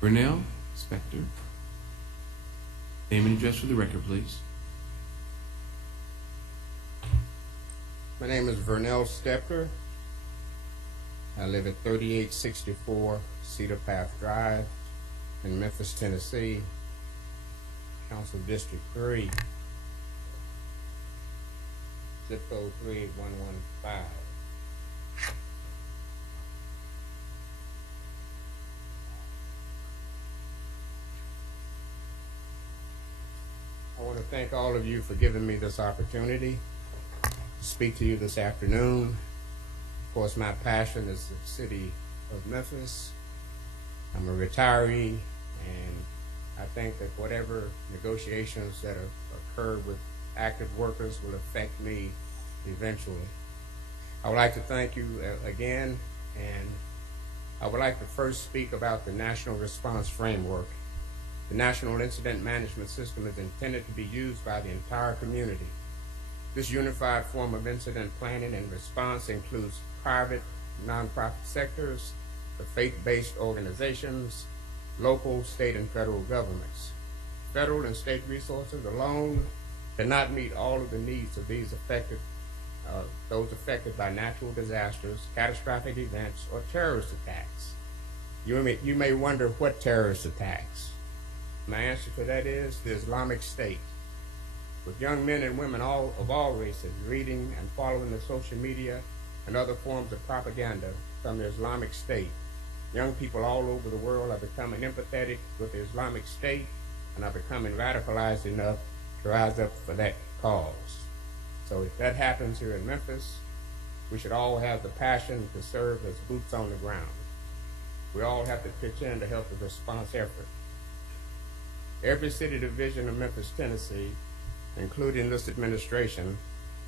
Vernell Stepter. Name and address for the record, please. My name is Vernell Stepter. I live at 3864 Cedar Path Drive in Memphis, Tennessee, Council District 3, zip code 38115. I want to thank all of you for giving me this opportunity to speak to you this afternoon. Of course, my passion is the city of Memphis. I'm a retiree, and I think that whatever negotiations that have occurred with active workers will affect me eventually. I would like to thank you again, and I would like to first speak about the National Response Framework. The National Incident Management System is intended to be used by the entire community. This unified form of incident planning and response includes private, nonprofit sectors, the faith-based organizations, local, state, and federal governments. Federal and state resources alone cannot meet all of the needs of those affected by natural disasters, catastrophic events, or terrorist attacks. You may wonder what terrorist attacks. My answer to that is the Islamic State. With young men and women of all races reading and following the social media and other forms of propaganda from the Islamic State, young people all over the world are becoming empathetic with the Islamic State and are becoming radicalized enough to rise up for that cause. So if that happens here in Memphis, we should all have the passion to serve as boots on the ground. We all have to pitch in to help the response effort. Every city division of Memphis, Tennessee, including this administration,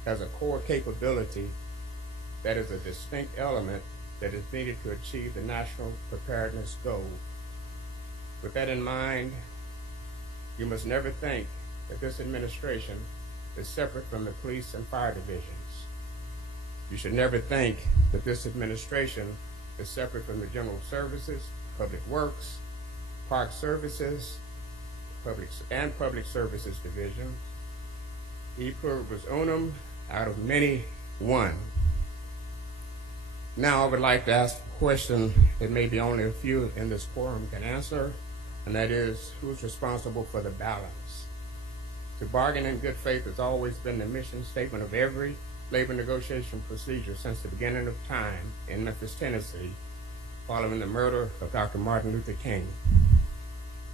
has a core capability that is a distinct element that is needed to achieve the national preparedness goal. With that in mind, you must never think that this administration is separate from the police and fire divisions. You should never think that this administration is separate from the general services, public works, park services, public services division. E pluribus unum, out of many, one. Now I would like to ask a question that maybe only a few in this forum can answer, and that is, who's responsible for the balance? To bargain in good faith has always been the mission statement of every labor negotiation procedure since the beginning of time in Memphis, Tennessee, following the murder of Dr. Martin Luther King.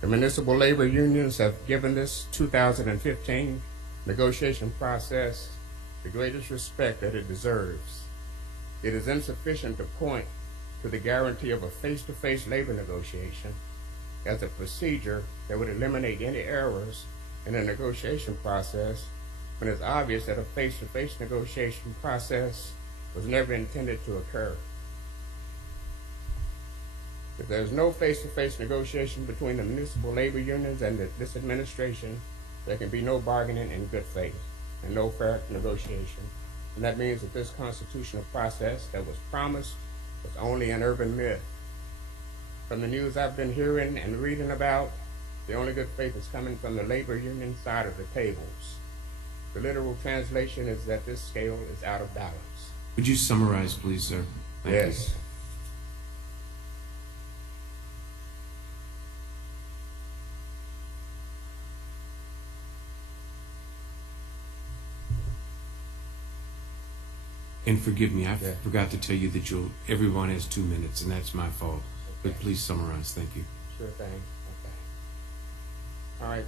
The municipal labor unions have given this 2015 negotiation process the greatest respect that it deserves. It is insufficient to point to the guarantee of a face-to-face labor negotiation as a procedure that would eliminate any errors in the negotiation process when it's obvious that a face-to-face negotiation process was never intended to occur. If there's no face-to-face negotiation between the municipal labor unions and this administration, there can be no bargaining in good faith and no fair negotiation. And that means that this constitutional process that was promised was only an urban myth. From the news I've been hearing and reading about, the only good faith is coming from the labor union side of the tables. The literal translation is that this scale is out of balance. Would you summarize, please, sir? Thank Yes. you. And forgive me, I forgot to tell you that everyone has 2 minutes, and that's my fault. But please summarize. Thank you. Sure thing. Okay. All right.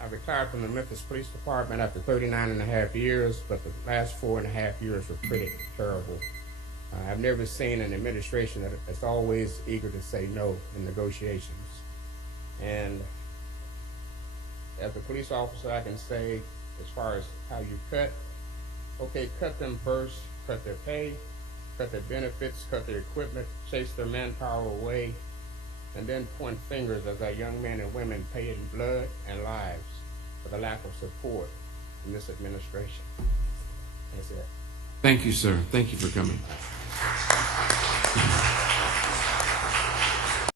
I retired from the Memphis Police Department after 39 and a half years, but the last 4.5 years were pretty terrible. I've never seen an administration that's always eager to say no in negotiations. And as a police officer, I can say, as far as how you cut, okay, cut them first, cut their pay, cut their benefits, cut their equipment, chase their manpower away, and then point fingers as our young men and women pay in blood and lives for the lack of support in this administration. That's it. Thank you, sir. Thank you for coming.